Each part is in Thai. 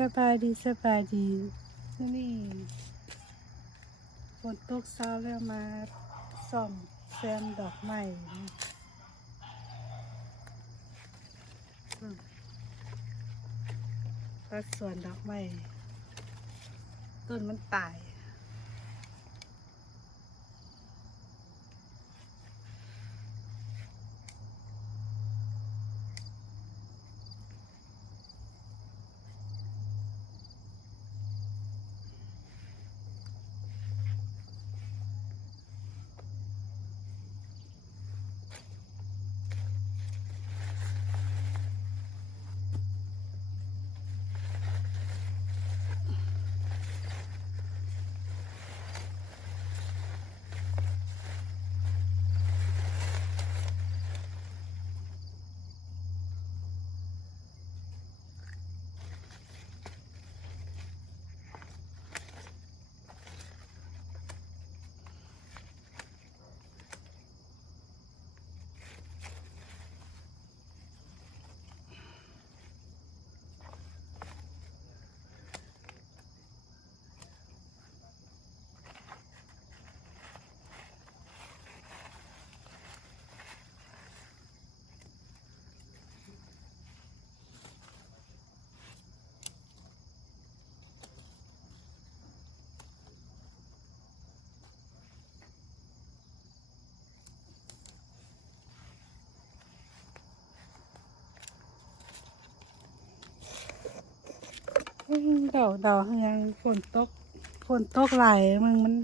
สบายดีสบายดีนี่ฝนตกเช้าแล้วมาส่อมแซมดอกไม้ก็สวนดอกไม้ต้นมันตายดอกยังฝนตกไหลมัน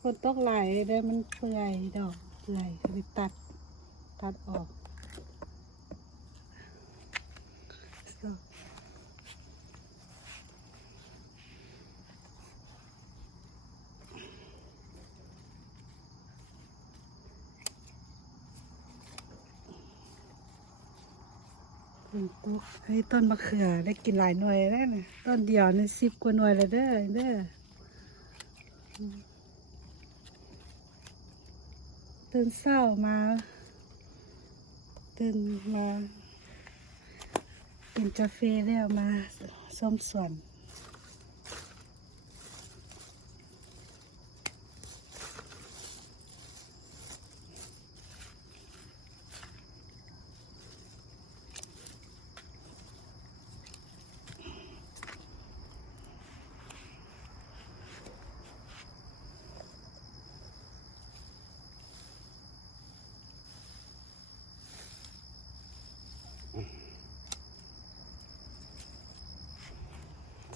ฝนตกไหลได้มันเปื่อยดอกเปื่อยก็เลยตัดออกฝนตกให้ต้นมะเขือได้กินหลายหน่วยแล้วนะต้นเดียวนี่10 กว่าหน่วยเลยเด้อตื่นเช้ามาตื่นมากินกาแฟแล้วมาส้มสวน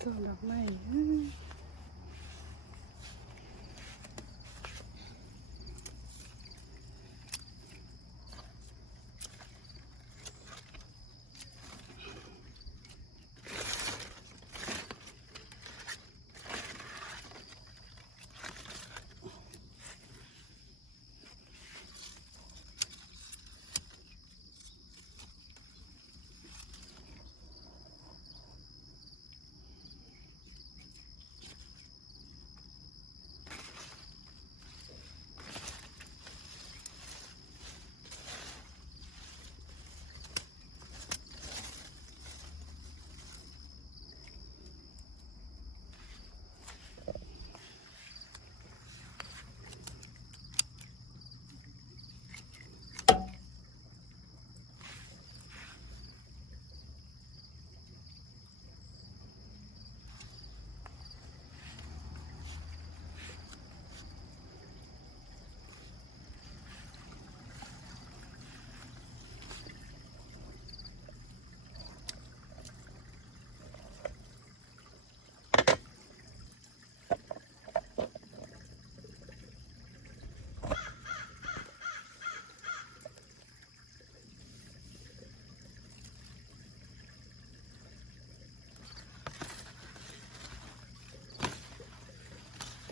สวนดอกไม้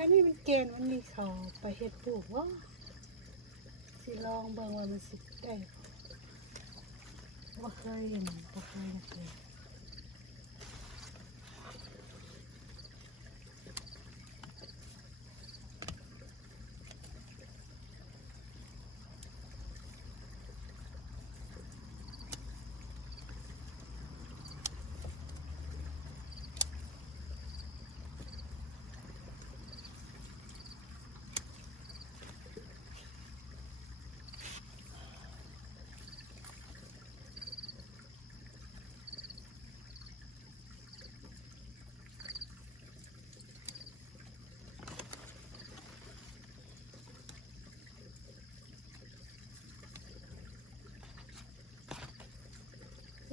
ก็นี่มันเกณฑ์มันมีเขาไปเฮ็ดปลูกว่าสิลองเบิ่งว่ามันสิได้บ่เคยเห็นบ่เคยเลย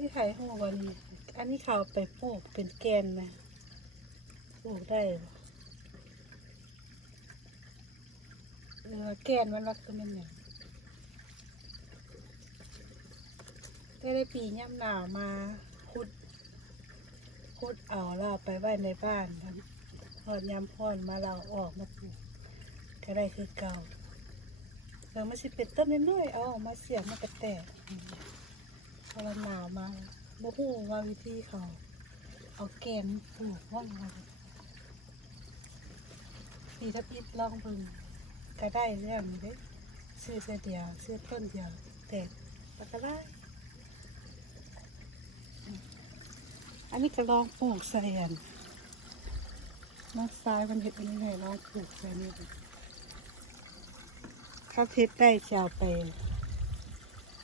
นี่ไข่หัววันนี้อันนี้เขาเอาไปปลูกเป็นแกนนะปลูกได้เหรอแกนมันรักตัวมันเนี่ยได้ปีย่ำหนาวมาคุดเอาเราไปไว้ในบ้านพอดยำพอนมาเราออกมาปลูกก็ได้คือเก่ามันสิเป็นต้นน้อยๆเอาออกมาเสียบมันก็แตกพอเราหนาวมาบ่ฮู้ว่าวิธีเขาเอาแกนปลูกว่างอะไรนี่ถ้าปิดลองเบิ่งก็ได้เรื่องนี้เด้ซื้อเสียเดียวซื้อต้นเดียวแตกแล้วก็ได้อันนี้ก็ลองปลูกใส่อันน้ำทรายมันเห็ดอันนี้ให้ลองปลูกใส่นี่เขาเทศได้จะเอาไป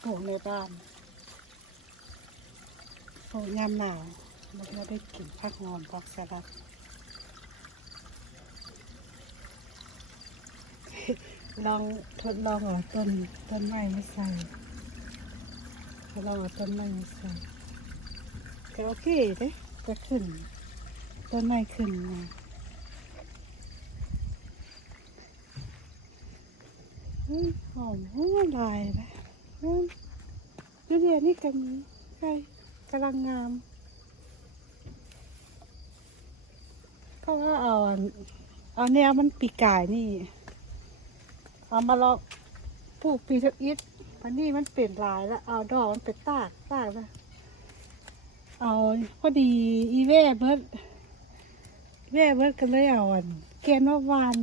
ปลูกในบ้านปลูกยามหนาวแล้วก็ได้กินผักหอมผักสลัดลองทดลองเอาต้นไม้มาใส่ทดลองเอาต้นไม้มาใส่ก็โอเคเด้จะขึ้นต้นไม้ขึ้นมาหอมหัวลายนะดูเดี๋ยวนี้กันใช่กำลังงามเพราะว่าเอาแนวมันปีกายนี่เอามาลองปลูกปีสักอิฐวันนี้มันเปลี่ยนลายแล้วเอาดอกมันเป็นตากนะเอาพอดีอีแว่เบิดกันเลยเอาแกนว่าวาน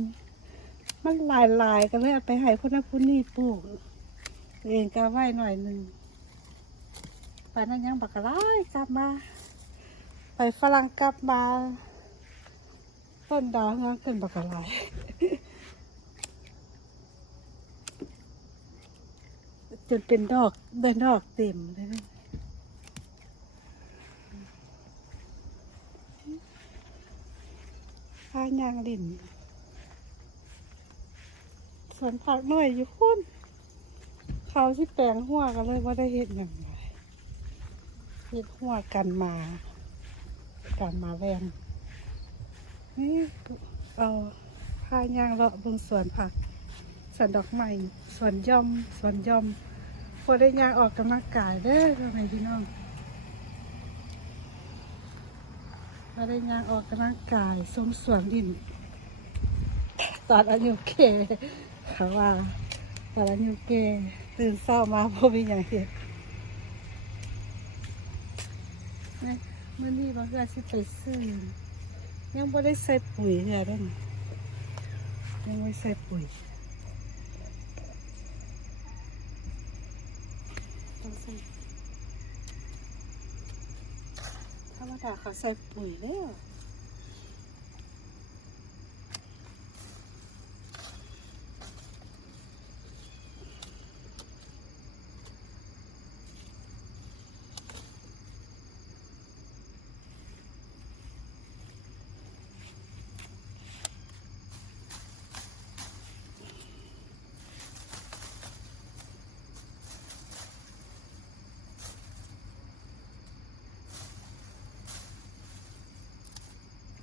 มันลายกันเลยเอาไปให้คนนั้นคนนี้ปลูกเองก็ไว้หน่อยหนึ่งไปนั้นยังบักร้ายกลับมาไปฝรั่งกลับมาต้นดาวงานขึ้นบักร้ายจนเป็นดอกเต็มเลยพายางดินสวนผักหน่อยอยู่คุณเขาที่แปลงหัวกันเลยว่าได้เห็นอย่างไรเห็ดหัวกันมาแรงนี่เอาพายางเลาะบนสวนผักสวนดอกไม้สวนย่อมพอได้ยางออกกำลังกายเด้อทำไมพี่น้องพอได้ยางออกกำลังกายสมสวนดินตอนอายุแก่เขาว่าตอนอายุแก่ตื่นเช้ามาพอมีอย่างเห็นนี่เมื่อนี้บางทีสิไปซื้อยังไม่ได้ใส่ปุ๋ยเนี่ยด้วยยังไม่ใส่ปุ๋ยต้องใส่ธรรมดาเขาใส่ปุ๋ยแล้ว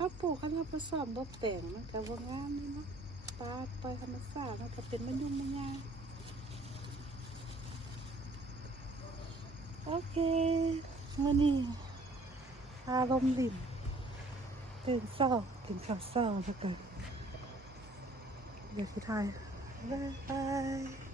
ถ้าปลูกเขาผสมบ่แปลงมันก็ว่างามนี่เนาะปลาปล่อยธรรมชาติมันก็เป็นมันยุ่งมันยากโอเคมื้อนี้อารมณ์ดิ่นตื่นเช้ากินข้าวเช้าแล้วกันเดี๋ยวสิทายบ๊ายบาย